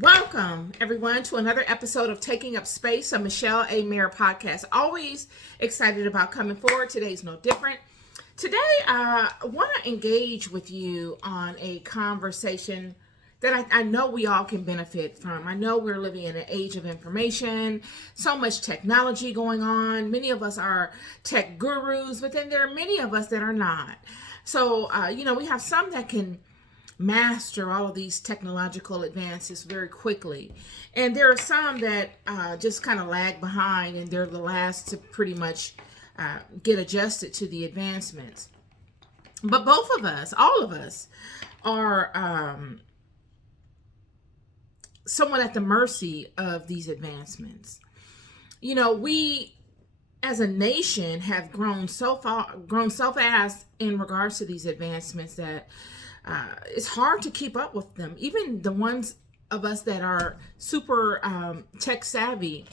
Welcome, everyone, to another episode of Taking Up Space, a Michelle A. Mayer podcast. Always excited about coming forward. Today's no different. Today, I want to engage with you on a conversation that I know we all can benefit from. I know we're living in an age of information, so much technology going on. Many of us are tech gurus, but then there are many of us that are not. So, we have some that can master all of these technological advances very quickly. And there are some that just kind of lag behind, and they're the last to pretty much get adjusted to the advancements. But both of us, all of us, are somewhat at the mercy of these advancements. We as a nation have grown so fast in regards to these advancements that it's hard to keep up with them. Even the ones of us that are super tech savvy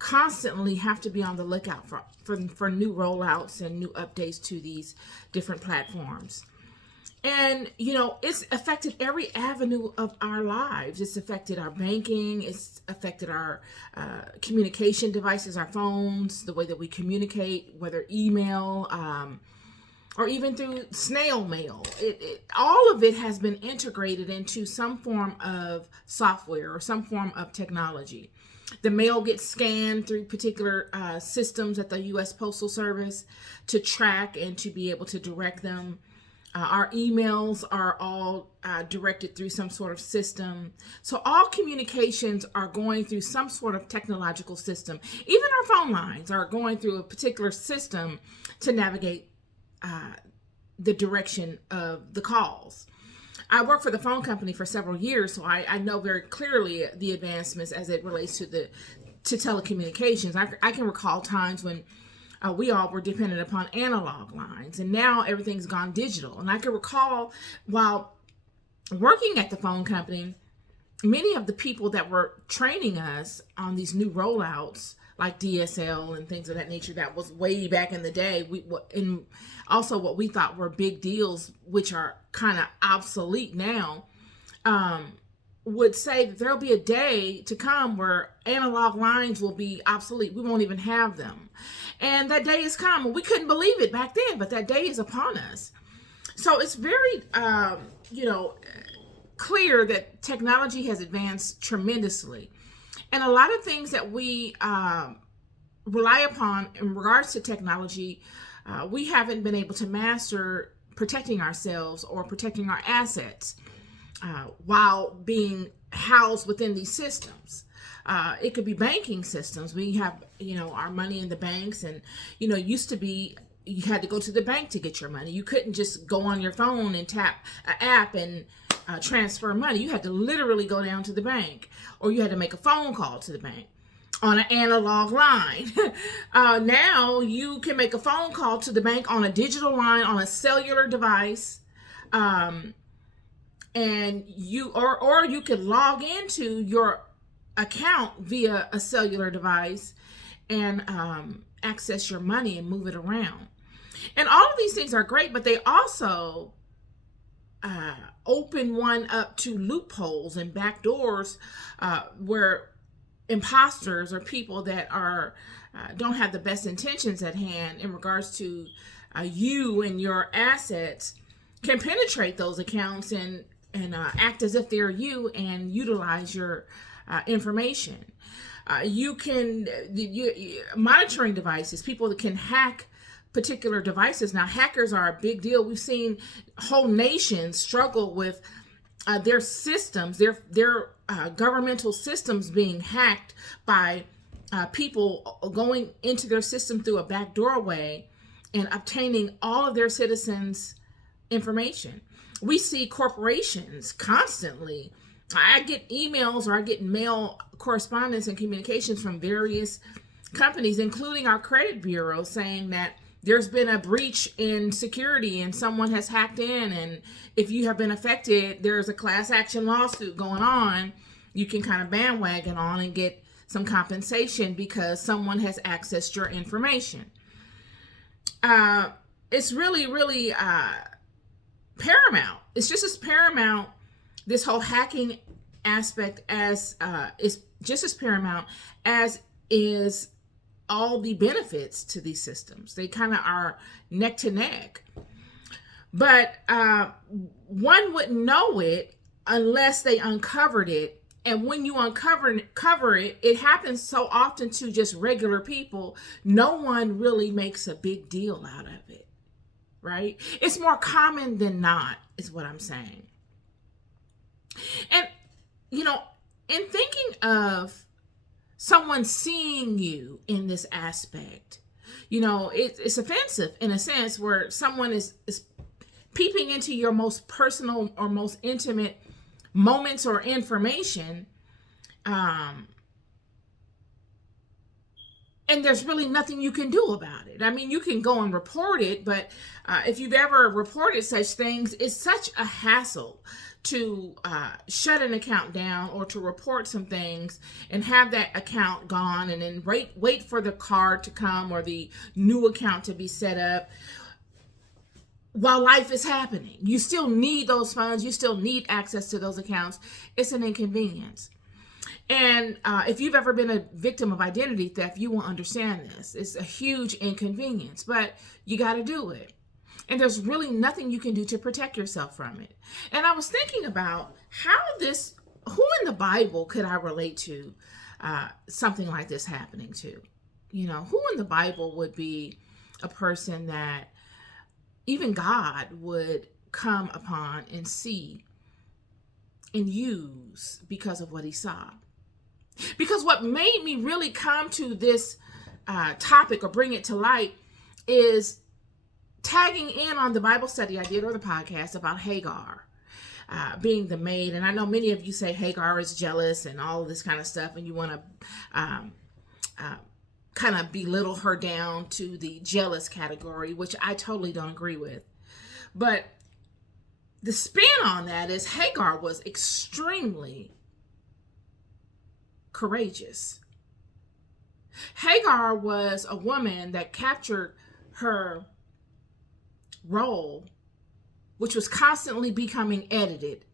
constantly have to be on the lookout for new rollouts and new updates to these different platforms. And, it's affected every avenue of our lives. It's affected our banking. It's affected our communication devices, our phones, the way that we communicate, whether email, or even through snail mail. All of it has been integrated into some form of software or some form of technology. The mail gets scanned through particular systems at the U.S. Postal Service to track and to be able to direct them. Our emails are all directed through some sort of system. So all communications are going through some sort of technological system. Even our phone lines are going through a particular system to navigate the direction of the calls. I worked for the phone company for several years, so I know very clearly the advancements as it relates to telecommunications. I can recall times when we all were dependent upon analog lines, and now everything's gone digital. And I can recall while working at the phone company, many of the people that were training us on these new rollouts, like DSL and things of that nature, that was way back in the day. And also what we thought were big deals, which are kind of obsolete now, would say that there'll be a day to come where analog lines will be obsolete. We won't even have them. And that day is coming. We couldn't believe it back then, but that day is upon us. So it's very, clear that technology has advanced tremendously. And a lot of things that we rely upon in regards to technology, we haven't been able to master protecting ourselves or protecting our assets while being housed within these systems. It could be banking systems. We have, our money in the banks, and, used to be you had to go to the bank to get your money. You couldn't just go on your phone and tap an app and transfer money. You had to literally go down to the bank, or you had to make a phone call to the bank on an analog line. Now you can make a phone call to the bank on a digital line on a cellular device, and you could log into your account via a cellular device and access your money and move it around. And all of these things are great, but they also open one up to loopholes and backdoors where imposters or people that are don't have the best intentions at hand in regards to you and your assets can penetrate those accounts and act as if they're you and utilize your information. Monitoring devices, people that can hack particular devices. Now, hackers are a big deal. We've seen whole nations struggle with their systems, their governmental systems being hacked by people going into their system through a back doorway and obtaining all of their citizens' information. We see corporations constantly. I get emails or I get mail correspondence and communications from various companies, including our credit bureau, saying that there's been a breach in security and someone has hacked in, and if you have been affected, there's a class action lawsuit going on. You can kind of bandwagon on and get some compensation because someone has accessed your information. It's really, really paramount. It's just as paramount, this whole hacking aspect as is just as paramount as is all the benefits to these systems. They kind of are neck to neck. But one wouldn't know it unless they uncovered it. And when you cover it, it happens so often to just regular people. No one really makes a big deal out of it, right? It's more common than not, is what I'm saying. And, you know, in thinking of someone seeing you in this aspect, you know, it's offensive in a sense where someone is peeping into your most personal or most intimate moments or information, and there's really nothing you can do about it. I mean, you can go and report it, but if you've ever reported such things, it's such a hassle to shut an account down or to report some things and have that account gone and then wait for the card to come or the new account to be set up while life is happening. You still need those funds. You still need access to those accounts. It's an inconvenience. And if you've ever been a victim of identity theft, you will understand this. It's a huge inconvenience, but you got to do it. And there's really nothing you can do to protect yourself from it. And I was thinking about who in the Bible could I relate to something like this happening to? You know, who in the Bible would be a person that even God would come upon and see and use because of what he saw? Because what made me really come to this topic or bring it to light is tagging in on the Bible study I did or the podcast about Hagar being the maid. And I know many of you say Hagar is jealous and all of this kind of stuff, and you want to kind of belittle her down to the jealous category, which I totally don't agree with. But the spin on that is Hagar was extremely courageous. Hagar was a woman that captured her role, which was constantly becoming edited.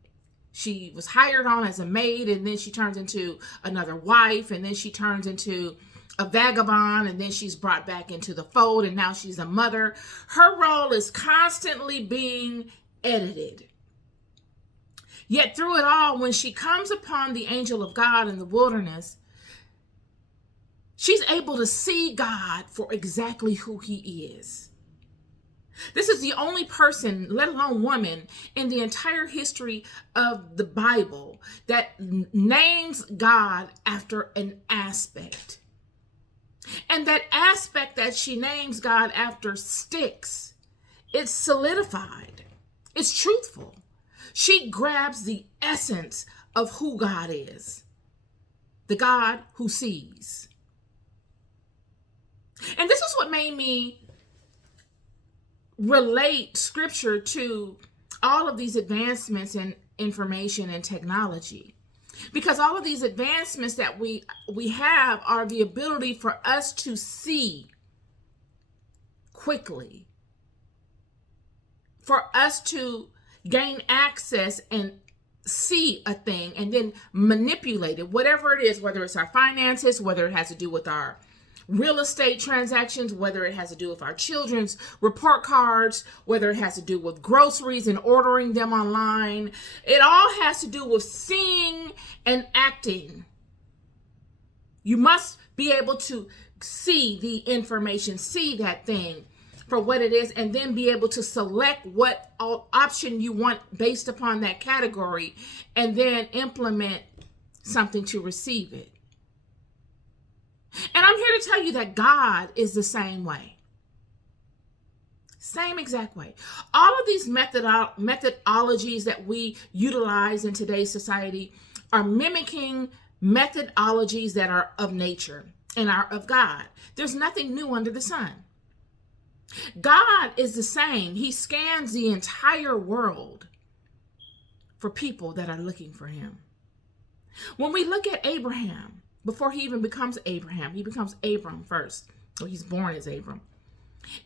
She was hired on as a maid, and then she turns into another wife, and then she turns into a vagabond, and then she's brought back into the fold, and now she's a mother. Her role is constantly being edited. Yet through it all, when she comes upon the angel of God in the wilderness, she's able to see God for exactly who he is. This is the only person, let alone woman, in the entire history of the Bible that names God after an aspect. And that aspect that she names God after sticks. It's solidified. It's truthful. She grabs the essence of who God is. The God who sees. And this is what made me relate scripture to all of these advancements in information and technology. Because all of these advancements that we have are the ability for us to see quickly, for us to gain access and see a thing and then manipulate it, whatever it is, whether it's our finances, whether it has to do with our real estate transactions, whether it has to do with our children's report cards, whether it has to do with groceries and ordering them online. It all has to do with seeing and acting. You must be able to see the information, see that thing for what it is, and then be able to select what option you want based upon that category, and then implement something to receive it. And I'm here to tell you that God is the same way. Same exact way. All of these methodologies that we utilize in today's society are mimicking methodologies that are of nature and are of God. There's nothing new under the sun. God is the same. He scans the entire world for people that are looking for him. When we look at Abraham, before he even becomes Abraham, he becomes Abram first. So he's born as Abram.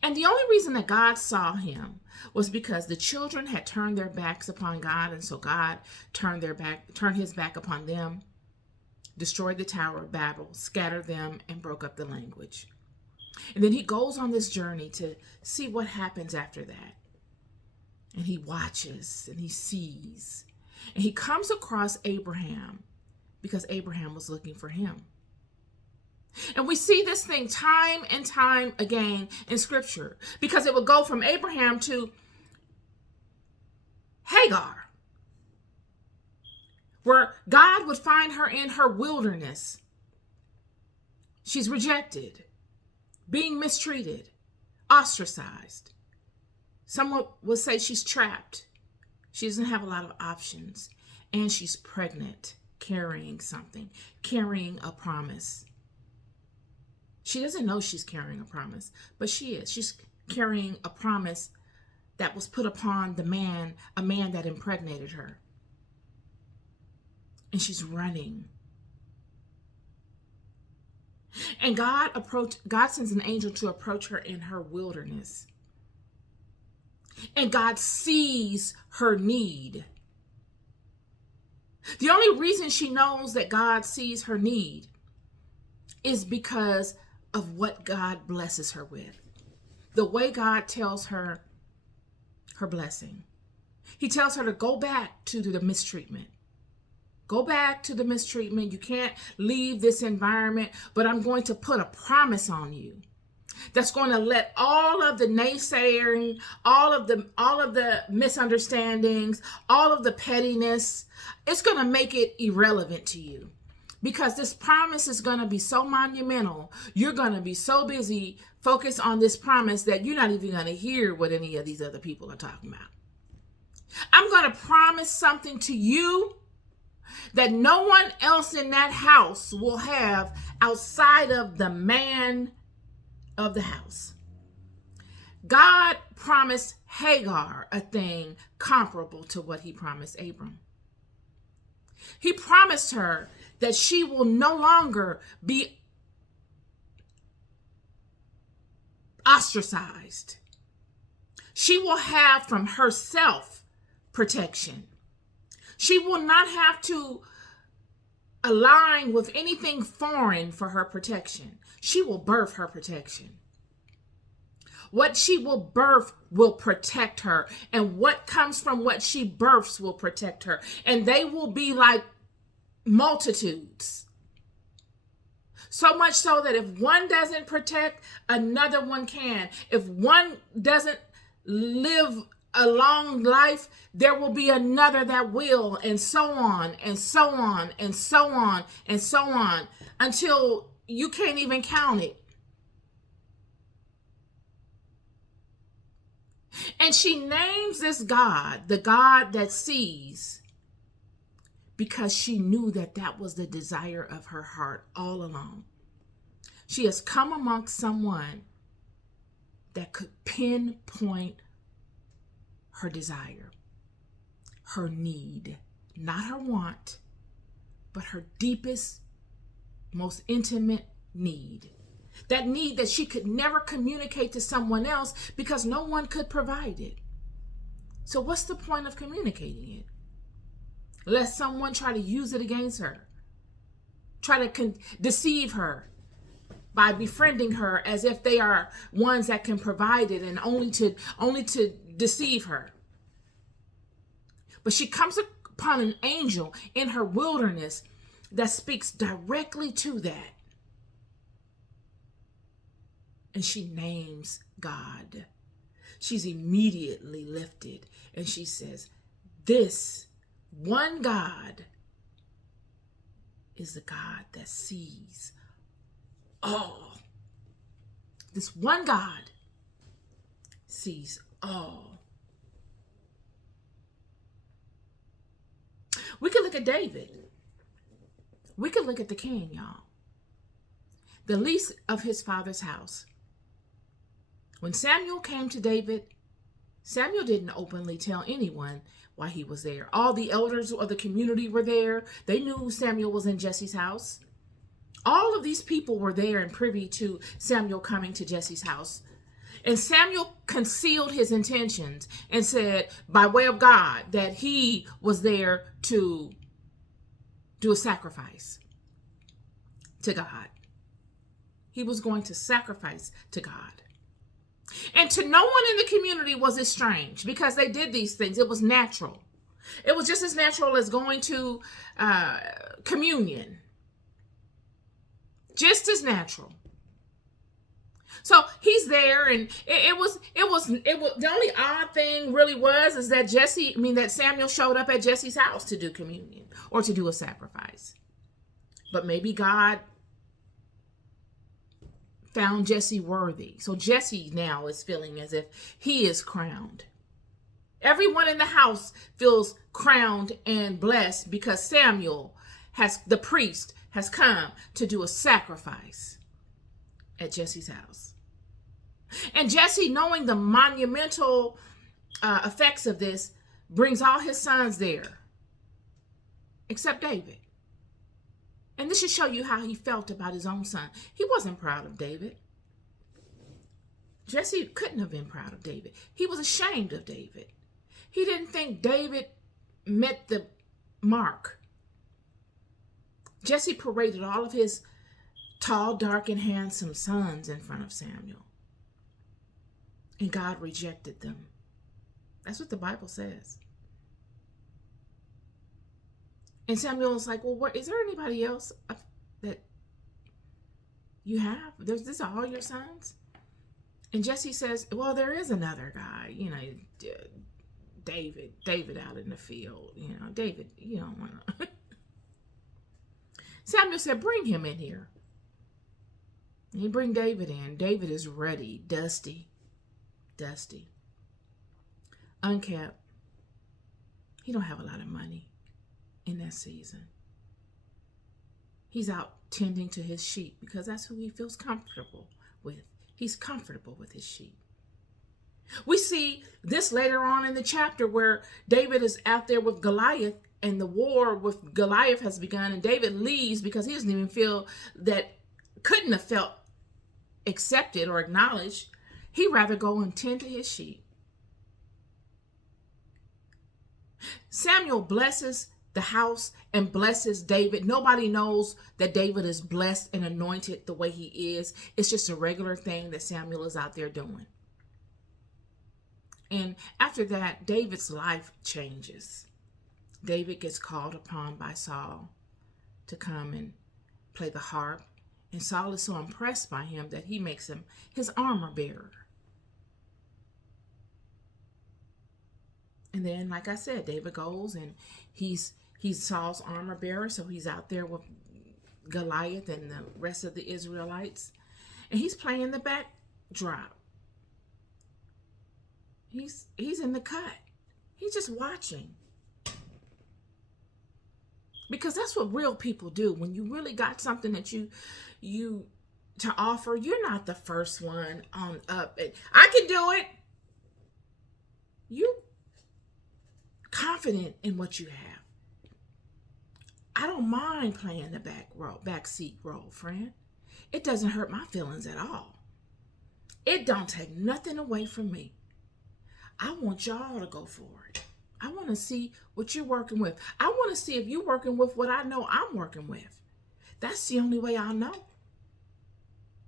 And the only reason that God saw him was because the children had turned their backs upon God, and so God turned his back upon them, destroyed the Tower of Babel, scattered them, and broke up the language. And then he goes on this journey to see what happens after that. And he watches and he sees. And he comes across Abraham because Abraham was looking for him. And we see this thing time and time again in Scripture, because it would go from Abraham to Hagar, where God would find her in her wilderness. She's rejected, being mistreated, ostracized. Someone would say she's trapped. She doesn't have a lot of options. And she's pregnant, carrying something, carrying a promise. She doesn't know she's carrying a promise, but she is. She's carrying a promise that was put upon a man that impregnated her. And she's running. And God sends an angel to approach her in her wilderness. And God sees her need. The only reason she knows that God sees her need is because of what God blesses her with. The way God tells her her blessing. He tells her to go back to the mistreatment. Go back to the mistreatment. You can't leave this environment, but I'm going to put a promise on you that's going to let all of the naysaying, all of the misunderstandings, all of the pettiness, it's going to make it irrelevant to you. Because this promise is going to be so monumental. You're going to be so busy focused on this promise that you're not even going to hear what any of these other people are talking about. I'm going to promise something to you that no one else in that house will have outside of the man of the house. God promised Hagar a thing comparable to what he promised Abram. He promised her that she will no longer be ostracized. She will have from herself protection. She will not have to align with anything foreign for her protection. She will birth her protection. What she will birth will protect her, and what comes from what she births will protect her. And they will be like multitudes. So much so that if one doesn't protect, another one can. If one doesn't live a long life, there will be another that will, and so on, and so on, and so on, and so on, until you can't even count it. And she names this God, the God that sees, because she knew that that was the desire of her heart all along. She has come amongst someone that could pinpoint her desire, her need, not her want, but her deepest, most intimate need. That need that she could never communicate to someone else because no one could provide it. So what's the point of communicating it? Lest someone try to use it against her, try to deceive her by befriending her as if they are ones that can provide it, and only to deceive her. But she comes upon an angel in her wilderness that speaks directly to that. And she names God. She's immediately lifted, and she says, this one God is the God that sees all. This one God sees all. We could look at David. We could look at the king, y'all. The least of his father's house. When Samuel came to David, Samuel didn't openly tell anyone why he was there. All the elders of the community were there. They knew Samuel was in Jesse's house. All of these people were there and privy to Samuel coming to Jesse's house. And Samuel concealed his intentions and said, by way of God, that he was there to do a sacrifice to God. He was going to sacrifice to God. And to no one in the community was it strange, because they did these things. It was natural. It was just as natural as going to communion. Just as natural. So he's there, and it was the only odd thing really is that Samuel showed up at Jesse's house to do communion or to do a sacrifice. But maybe God found Jesse worthy. So Jesse now is feeling as if he is crowned. Everyone in the house feels crowned and blessed because Samuel, the priest, has come to do a sacrifice at Jesse's house. And Jesse, knowing the monumental effects of this, brings all his sons there, except David. And this should show you how he felt about his own son. He wasn't proud of David. Jesse couldn't have been proud of David. He was ashamed of David. He didn't think David met the mark. Jesse paraded all of his tall, dark, and handsome sons in front of Samuel. And God rejected them. That's what the Bible says. And Samuel was like, well, is there anybody else that you have? These are all your sons? And Jesse says, well, there is another guy, David out in the field. David, you don't want to. Samuel said, bring him in here. And he bring David in. David is ruddy, dusty, unkept. He don't have a lot of money in that season. He's out tending to his sheep because that's who he feels comfortable with. He's comfortable with his sheep. We see this later on in the chapter where David is out there with Goliath, and the war with Goliath has begun, and David leaves because he doesn't even feel couldn't have felt accepted or acknowledged. He'd rather go and tend to his sheep. Samuel blesses the house and blesses David. Nobody knows that David is blessed and anointed the way he is. It's just a regular thing that Samuel is out there doing. And after that, David's life changes. David gets called upon by Saul to come and play the harp. And Saul is so impressed by him that he makes him his armor bearer. And then, like I said, David goes and he's Saul's armor bearer. So he's out there with Goliath and the rest of the Israelites. And he's playing the backdrop. He's in the cut. He's just watching. Because that's what real people do. When you really got something that you to offer, you're not the first one on up. I can do it. You confident in what you have. I don't mind playing the back seat role, friend. It doesn't hurt my feelings at all. It don't take nothing away from me. I want y'all to go for it. I want to see what you're working with. I want to see if you're working with what I know I'm working with. That's the only way I'll know.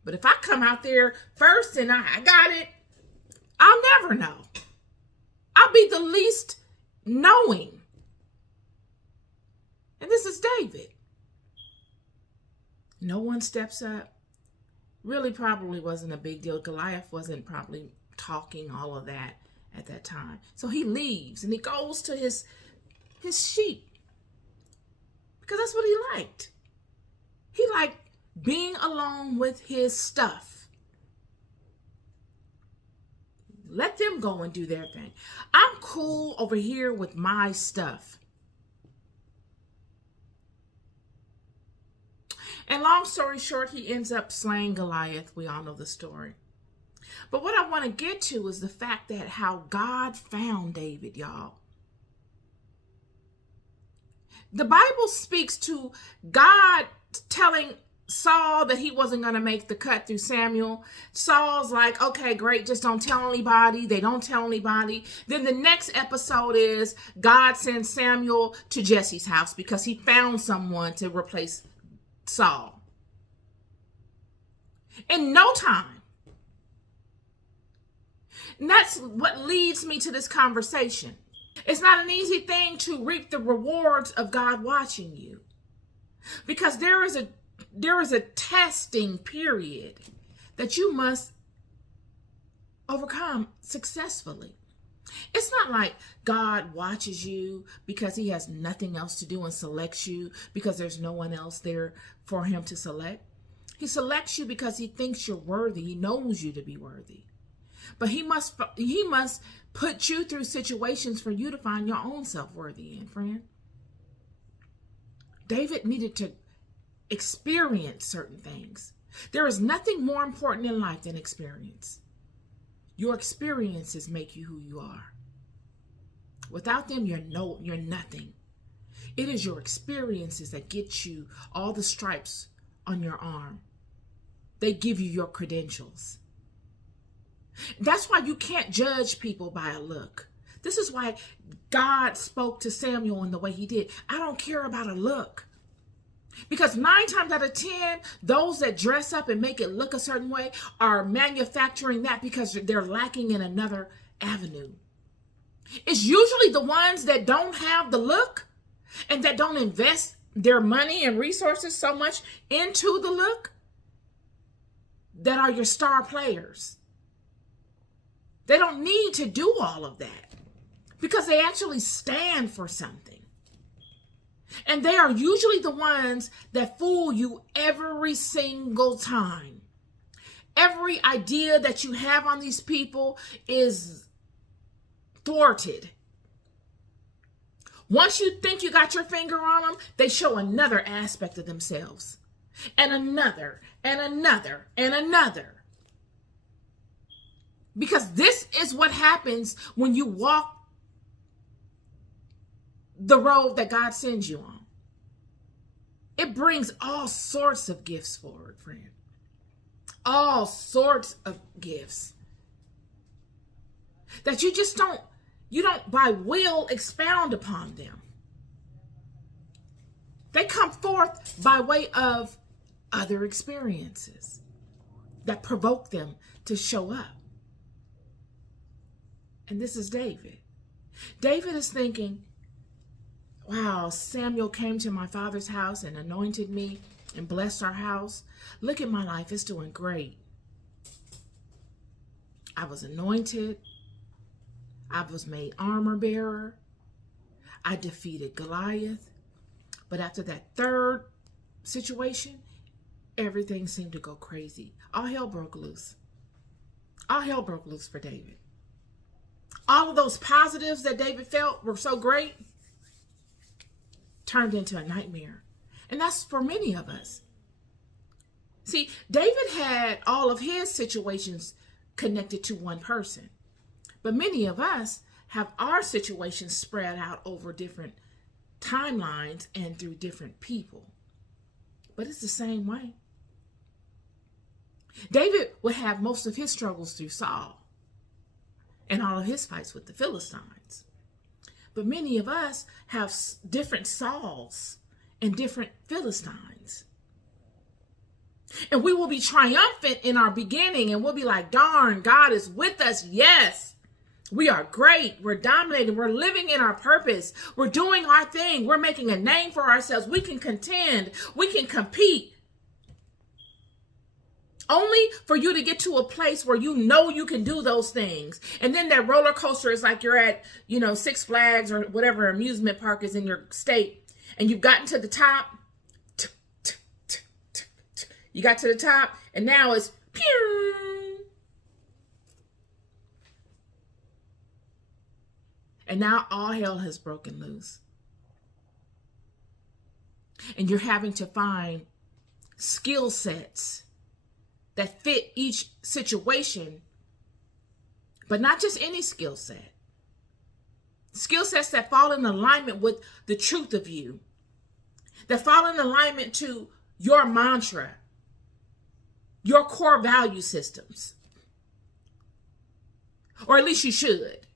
But if I come out there first and I got it, I'll never know. I'll be the least knowing. And this is David. No one steps up. Really probably wasn't a big deal. Goliath wasn't probably talking all of that at that time. So he leaves and he goes to his sheep because that's what he liked. He liked being alone with his stuff. Let them go and do their thing. I'm cool over here with my stuff. And long story short, he ends up slaying Goliath. We all know the story. But what I want to get to is the fact that how God found David, y'all. The Bible speaks to God telling Saul that he wasn't going to make the cut through Samuel. Saul's like, okay, great, just don't tell anybody. They don't tell anybody. Then the next episode is God sends Samuel to Jesse's house because he found someone to replace Saul. In no time. And that's what leads me to this conversation. It's not an easy thing to reap the rewards of God watching you, because there is a testing period that you must overcome successfully. It's not like God watches you because he has nothing else to do and selects you because there's no one else there for him to select. He selects you because he thinks you're worthy. He knows you to be worthy. But he must put you through situations for you to find your own self-worthy in, friend. David needed to experience certain things. There is nothing more important in life than experience. Your experiences make you who you are. Without them, you're nothing. It is your experiences that get you all the stripes on your arm. They give you your credentials. That's why you can't judge people by a look. This is why God spoke to Samuel in the way he did. I don't care about a look. Because 9 times out of 10, those that dress up and make it look a certain way are manufacturing that because they're lacking in another avenue. It's usually the ones that don't have the look and that don't invest their money and resources so much into the look that are your star players. They don't need to do all of that because they actually stand for something. And they are usually the ones that fool you every single time. Every idea that you have on these people is thwarted. Once you think you got your finger on them, they show another aspect of themselves. And another, and another, and another. Because this is what happens when you walk the road that God sends you on. It brings all sorts of gifts forward, friend. All sorts of gifts that you don't by will expound upon them. They come forth by way of other experiences that provoke them to show up. And this is David. David is thinking, wow, Samuel came to my father's house and anointed me and blessed our house. Look at my life. It's doing great. I was anointed. I was made armor bearer. I defeated Goliath. But after that third situation, everything seemed to go crazy. All hell broke loose. All hell broke loose for David. All of those positives that David felt were so great turned into a nightmare. And that's for many of us. See, David had all of his situations connected to one person. But many of us have our situations spread out over different timelines and through different people. But it's the same way. David would have most of his struggles through Saul and all of his fights with the Philistines. But many of us have different Sauls and different Philistines. And we will be triumphant in our beginning and we'll be like, darn, God is with us. Yes, we are great. We're dominating. We're living in our purpose. We're doing our thing. We're making a name for ourselves. We can contend. We can compete. Only for you to get to a place where you know you can do those things. And then that roller coaster is like you're at, Six Flags or whatever amusement park is in your state. And you've gotten to the top. You got to the top and now it's pew. And now all hell has broken loose. And you're having to find skill sets that fit each situation, but not just any skill set. Skill sets that fall in alignment with the truth of you, that fall in alignment to your mantra, your core value systems. Or at least you should.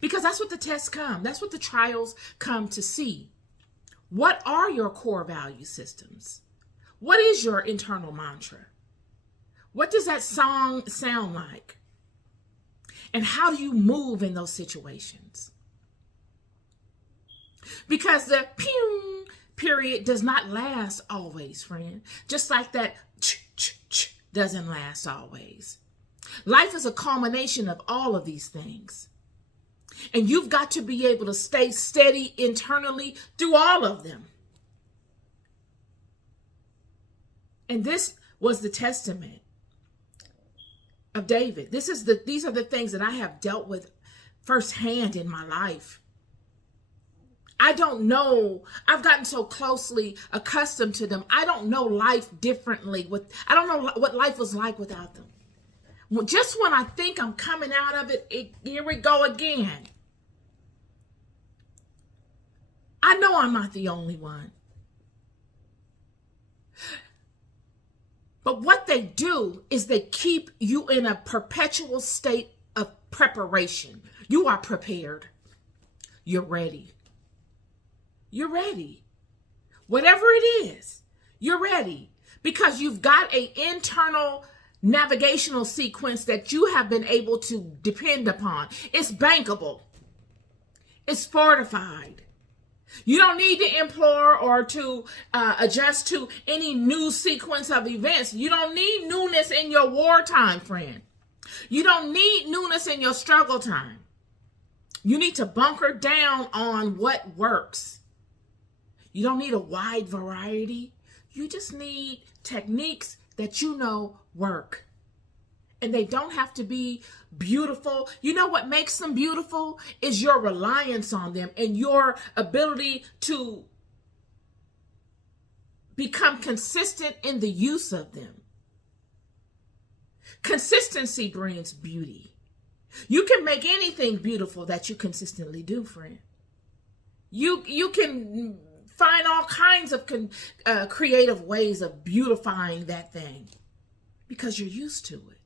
Because that's what the tests come. That's what the trials come to see. What are your core value systems? What is your internal mantra? What does that song sound like? And how do you move in those situations? Because the pew period does not last always, friend. Just like that doesn't last always. Life is a culmination of all of these things. And you've got to be able to stay steady internally through all of them. And this was the testament of David. These are the things that I have dealt with firsthand in my life. I don't know. I've gotten so closely accustomed to them. I don't know life differently. I don't know what life was like without them. Just when I think I'm coming out of it, here we go again. I know I'm not the only one. But what they do is they keep you in a perpetual state of preparation. You are prepared. You're ready. You're ready. Whatever it is, you're ready. Because you've got an internal navigational sequence that you have been able to depend upon. It's bankable. It's fortified. You don't need to implore or to adjust to any new sequence of events. You don't need newness in your wartime, friend. You don't need newness in your struggle time. You need to bunker down on what works. You don't need a wide variety. You just need techniques that you know work. And they don't have to be beautiful. You know what makes them beautiful is your reliance on them and your ability to become consistent in the use of them. Consistency brings beauty. You can make anything beautiful that you consistently do, friend. You can find all kinds of creative ways of beautifying that thing because you're used to it.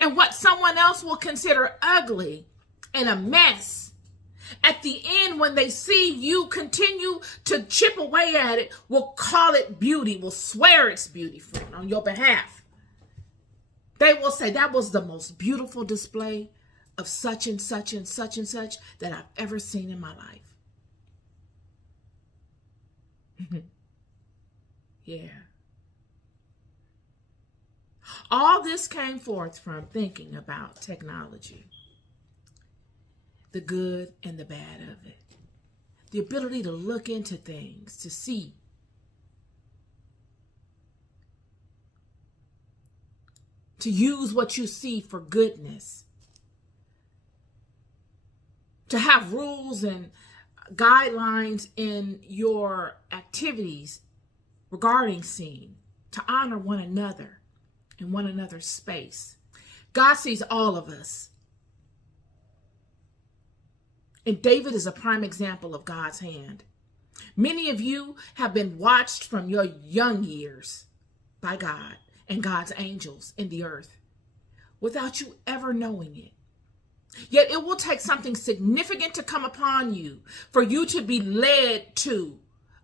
And what someone else will consider ugly and a mess, at the end, when they see you continue to chip away at it, will call it beauty, will swear it's beauty, friend, on your behalf. They will say, that was the most beautiful display of such and such and such and such that I've ever seen in my life. Yeah. All this came forth from thinking about technology, the good and the bad of it, the ability to look into things, to see. To use what you see for goodness, to have rules and guidelines in your activities regarding seeing, to honor one another in one another's space. God sees all of us. And David is a prime example of God's hand. Many of you have been watched from your young years by God and God's angels in the earth without you ever knowing it. Yet it will take something significant to come upon you for you to be led to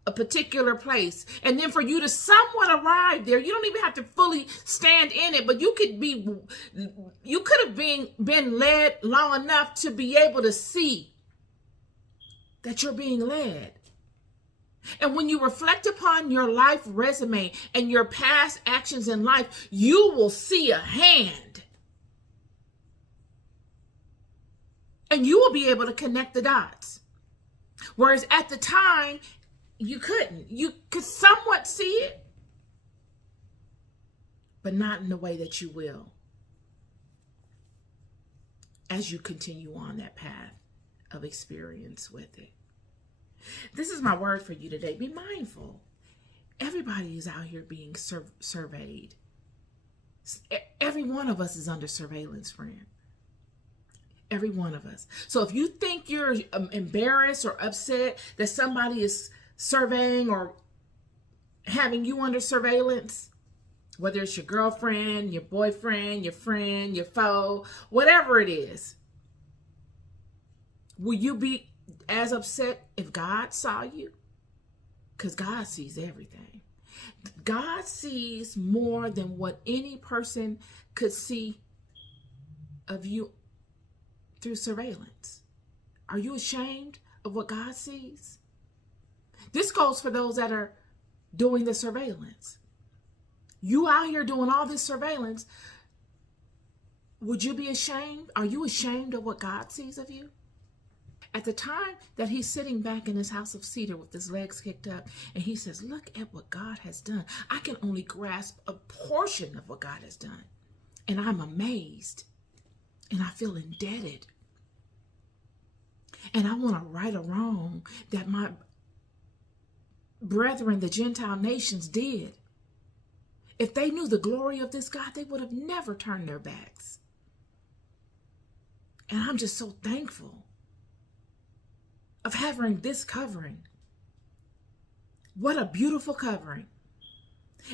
a particular place, and then for you to somewhat arrive there. You don't even have to fully stand in it, but you could have been led long enough to be able to see that you're being led. And when you reflect upon your life resume and your past actions in life, you will see a hand. And you will be able to connect the dots. Whereas at the time, you couldn't. You could somewhat see it, but not in the way that you will as you continue on that path of experience with it. This is my word for you today. Be mindful. Everybody is out here being surveyed. Every one of us is under surveillance, friend. Every one of us. So if you think you're embarrassed or upset that somebody is surveying or having you under surveillance, whether it's your girlfriend, your boyfriend, your friend, your foe, whatever it is, will you be as upset if God saw you? Because God sees everything. God sees more than what any person could see of you through surveillance. Are you ashamed of what God sees? This goes for those that are doing the surveillance. You out here doing all this surveillance. Would you be ashamed? Are you ashamed of what God sees of you? At the time that he's sitting back in his house of cedar with his legs kicked up, and he says, look at what God has done. I can only grasp a portion of what God has done. And I'm amazed. And I feel indebted. And I want to right a wrong that my brethren, the Gentile nations, did. If they knew the glory of this God, they would have never turned their backs. And I'm just so thankful of having this covering. What a beautiful covering.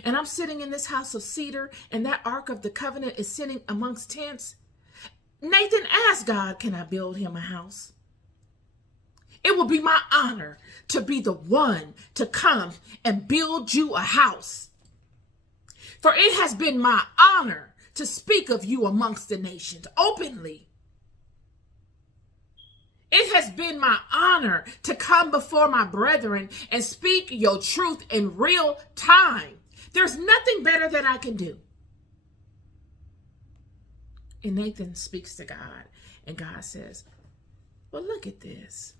And I'm sitting in this house of cedar, and that Ark of the Covenant is sitting amongst tents. Nathan asked God, can I build him a house? It will be my honor to be the one to come and build you a house. For it has been my honor to speak of you amongst the nations openly. It has been my honor to come before my brethren and speak your truth in real time. There's nothing better that I can do. And Nathan speaks to God, and God says, well, look at this.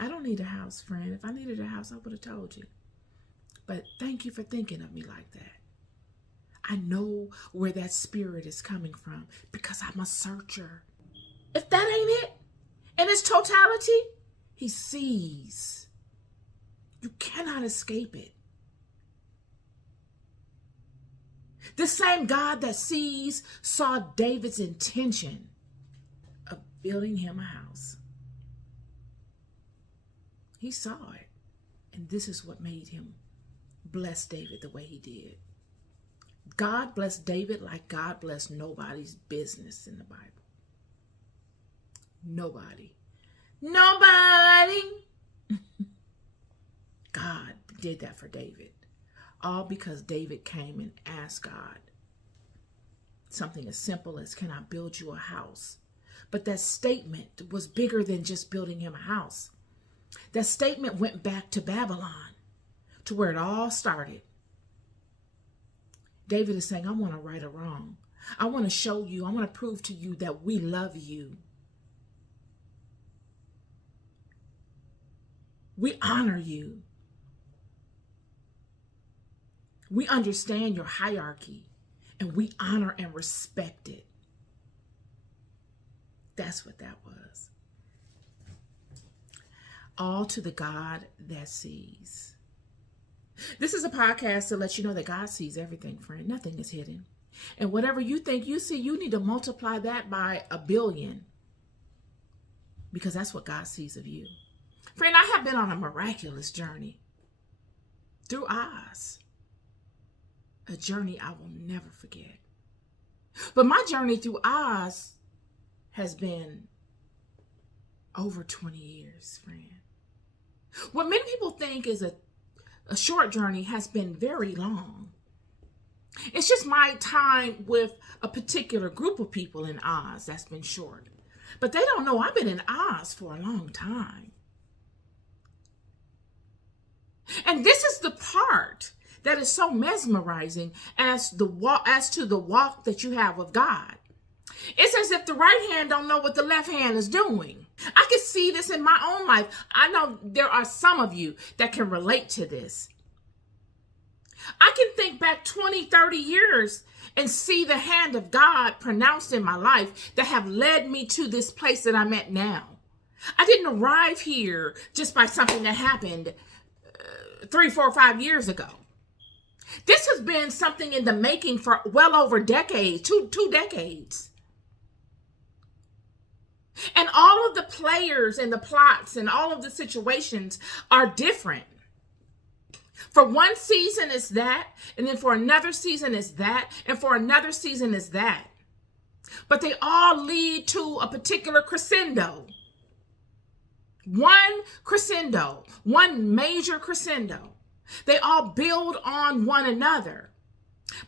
I don't need a house, friend. If I needed a house, I would have told you. But thank you for thinking of me like that. I know where that spirit is coming from because I'm a searcher. If that ain't it, in its totality, he sees. You cannot escape it. The same God that sees saw David's intention of building him a house. He saw it. And this is what made him bless David the way he did. God blessed David like God blessed nobody's business in the Bible. Nobody. God did that for David. All because David came and asked God something as simple as, can I build you a house? But that statement was bigger than just building him a house. That statement went back to Babylon, to where it all started. David is saying, I want to right a wrong. I want to show you, I want to prove to you that we love you. We honor you. We understand your hierarchy, and we honor and respect it. That's what that was. All to the God that sees. This is a podcast to let you know that God sees everything, friend. Nothing is hidden. And whatever you think you see, you need to multiply that by 1 billion. Because that's what God sees of you. Friend, I have been on a miraculous journey through Oz. A journey I will never forget. But my journey through Oz has been over 20 years, friend. What many people think is a short journey has been very long. It's just my time with a particular group of people in Oz that's been short. But they don't know I've been in Oz for a long time. And this is the part that is so mesmerizing as to the walk that you have with God. It's as if the right hand don't know what the left hand is doing. I can see this in my own life. I know there are some of you that can relate to this. I can think back 20, 30 years and see the hand of God pronounced in my life that have led me to this place that I'm at now. I didn't arrive here just by something that happened 3, 4, 5 years ago. This has been something in the making for well over decades, two decades. And all of the players and the plots and all of the situations are different. For one season it's that, and then for another season it's that, and for another season it's that. But they all lead to a particular crescendo. One crescendo, one major crescendo. They all build on one another.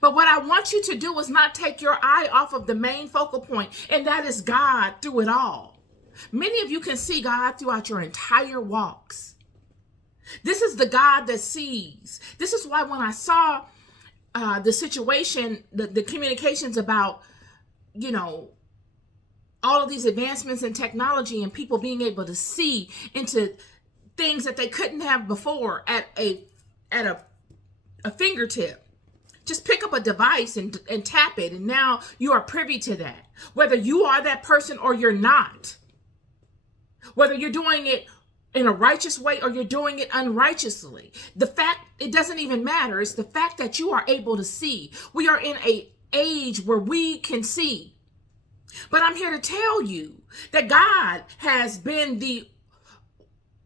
But what I want you to do is not take your eye off of the main focal point, and that is God through it all. Many of you can see God throughout your entire walks. This is the God that sees. This is why when I saw the situation, the communications about, all of these advancements in technology and people being able to see into things that they couldn't have before at a fingertip. Just pick up a device and tap it, and now you are privy to that. Whether you are that person or you're not. Whether you're doing it in a righteous way or you're doing it unrighteously. The fact, it doesn't even matter. It's the fact that you are able to see. We are in an age where we can see. But I'm here to tell you that God has been the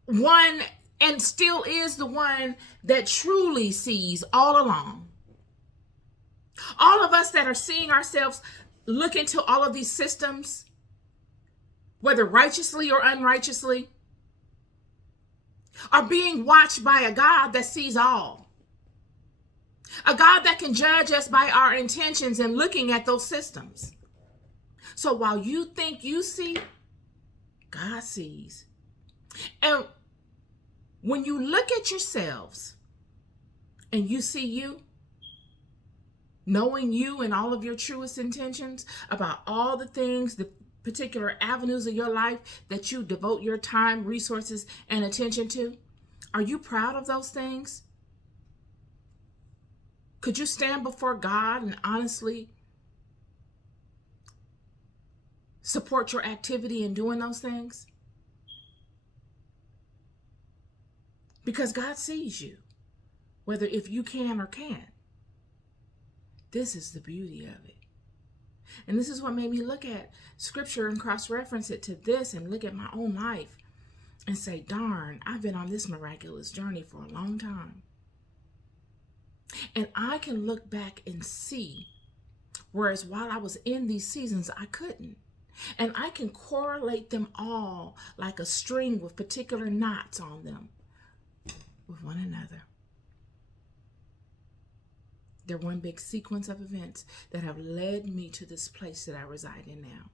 one and still is the one that truly sees all along. All of us that are seeing ourselves look into all of these systems, whether righteously or unrighteously, are being watched by a God that sees all. A God that can judge us by our intentions and looking at those systems. So while you think you see, God sees. And when you look at yourselves and you see you, knowing you and all of your truest intentions about all the things, the particular avenues of your life that you devote your time, resources, and attention to, are you proud of those things? Could you stand before God and honestly support your activity in doing those things? Because God sees you, whether if you can or can't. This is the beauty of it. And this is what made me look at scripture and cross-reference it to this and look at my own life and say, darn, I've been on this miraculous journey for a long time. And I can look back and see, whereas while I was in these seasons, I couldn't. And I can correlate them all like a string with particular knots on them with one another. They're one big sequence of events that have led me to this place that I reside in now.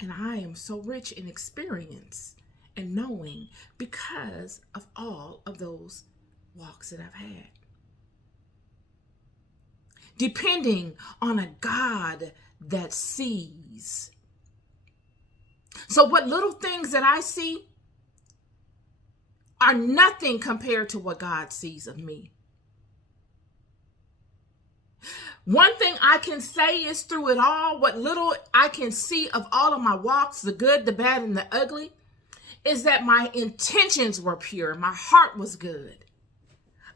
And I am so rich in experience and knowing because of all of those walks that I've had. Depending on a God that sees. So what little things that I see are nothing compared to what God sees of me. One thing I can say is through it all, what little I can see of all of my walks, the good, the bad, and the ugly, is that my intentions were pure. My heart was good.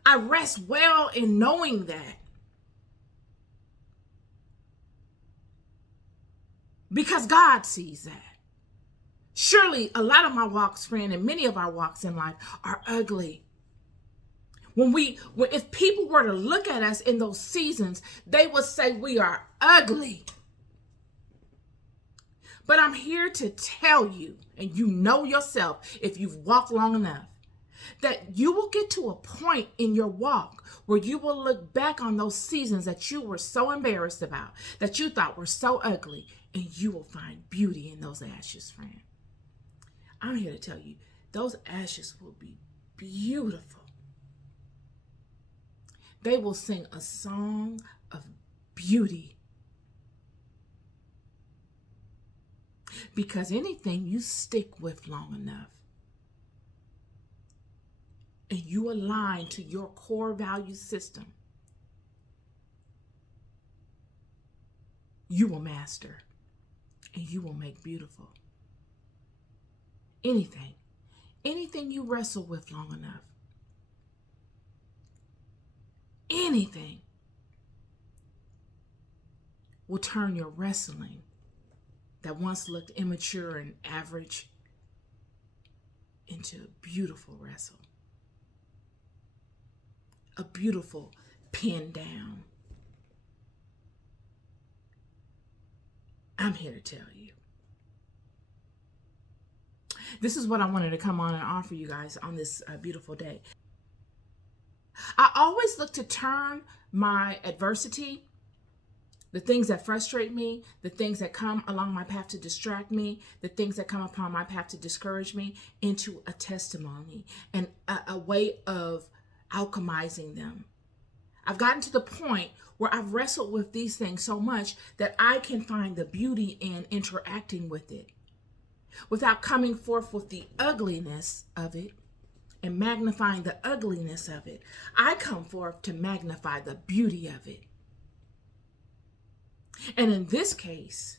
I rest well in knowing that. Because God sees that. Surely a lot of my walks, friend, and many of our walks in life are ugly. If people were to look at us in those seasons, they would say we are ugly. But I'm here to tell you, and you know yourself if you've walked long enough, that you will get to a point in your walk where you will look back on those seasons that you were so embarrassed about, that you thought were so ugly, and you will find beauty in those ashes, friend. I'm here to tell you, those ashes will be beautiful. They will sing a song of beauty. Because anything you stick with long enough and you align to your core value system, you will master and you will make beautiful. Anything you wrestle with long enough, anything will turn your wrestling that once looked immature and average into a beautiful wrestle. a beautiful pen down. I'm here to tell you. This is what I wanted to come on and offer you guys on this beautiful day. I always look to turn my adversity, the things that frustrate me, the things that come along my path to distract me, the things that come upon my path to discourage me, into a testimony and a way of alchemizing them. I've gotten to the point where I've wrestled with these things so much that I can find the beauty in interacting with it without coming forth with the ugliness of it and magnifying the ugliness of it. I come forth to magnify the beauty of it. And in this case,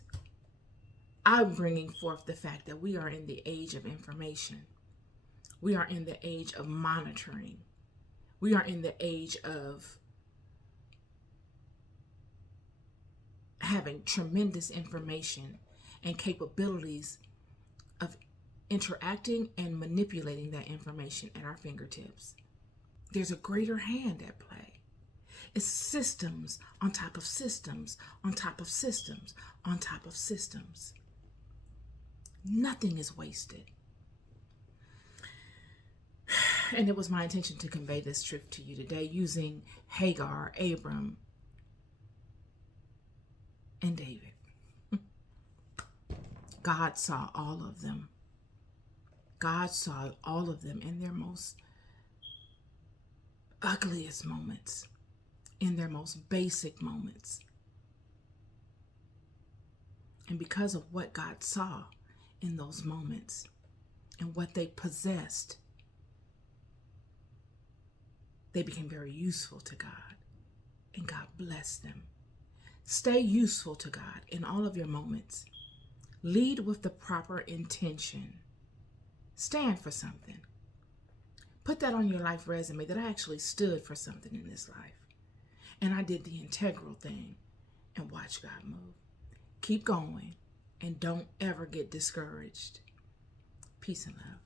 I'm bringing forth the fact that we are in the age of information. We are in the age of monitoring. We are in the age of having tremendous information and capabilities of interacting and manipulating that information at our fingertips. There's a greater hand at play. It's systems on top of systems, on top of systems, on top of systems. Nothing is wasted. And it was my intention to convey this truth to you today using Hagar, Abram, and David. God saw all of them. God saw all of them in their most ugliest moments, in their most basic moments. And because of what God saw in those moments and what they possessed, they became very useful to God, and God blessed them. Stay useful to God in all of your moments. Lead with the proper intention. Stand for something. Put that on your life resume, that I actually stood for something in this life. And I did the integral thing, and watch God move. Keep going, and don't ever get discouraged. Peace and love.